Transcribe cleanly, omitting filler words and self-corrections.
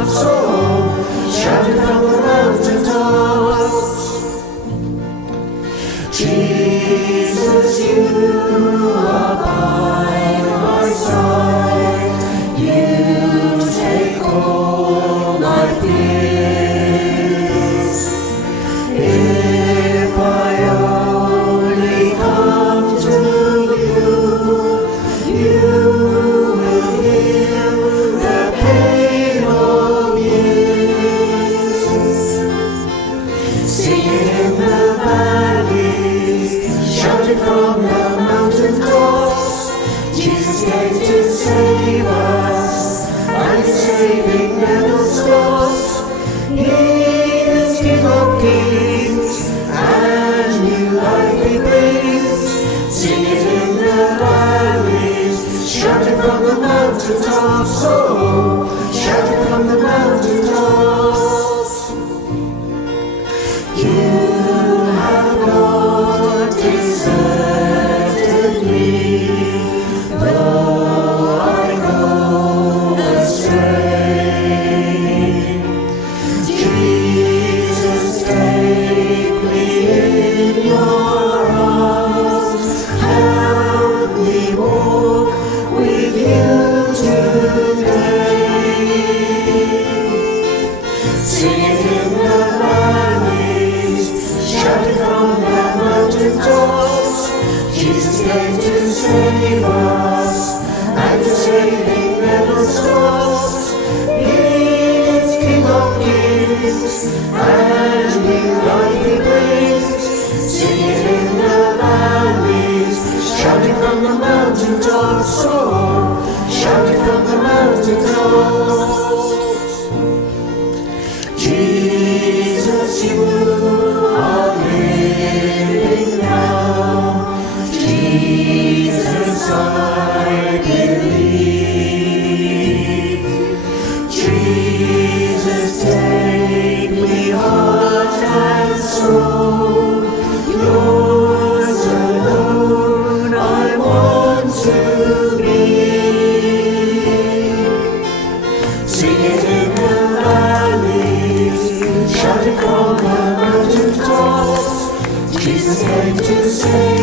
mountaintops, oh, shouting from the mountaintops. Jesus, you are by my side. You take all my fears. If I only come to you, you will heal the pain of years. Singing in the valleys, shouting from the mountaintops, Jesus came to save us, and His saving never stops. He is King of Kings, and new life He brings. Singing in the valleys, shouting from the mountaintops, oh, shouting from the mountaintops. You have not deserted me, though I go astray. Jesus, take me in your arms, help me walk with you today. Singing in the valleys, shouting from the mountaintops, Jesus came to save us, and His saving never stops. He is King of Kings, and new life He brings. Singing in the valleys, shouting from the mountaintops, oh, shouting from the mountaintops. Jesus, you are living now. Jesus, I believe. Jesus, take me heart and soul. Yours alone I want to be. Singing in the valleys, shouting from the mountaintops, Jesus came to save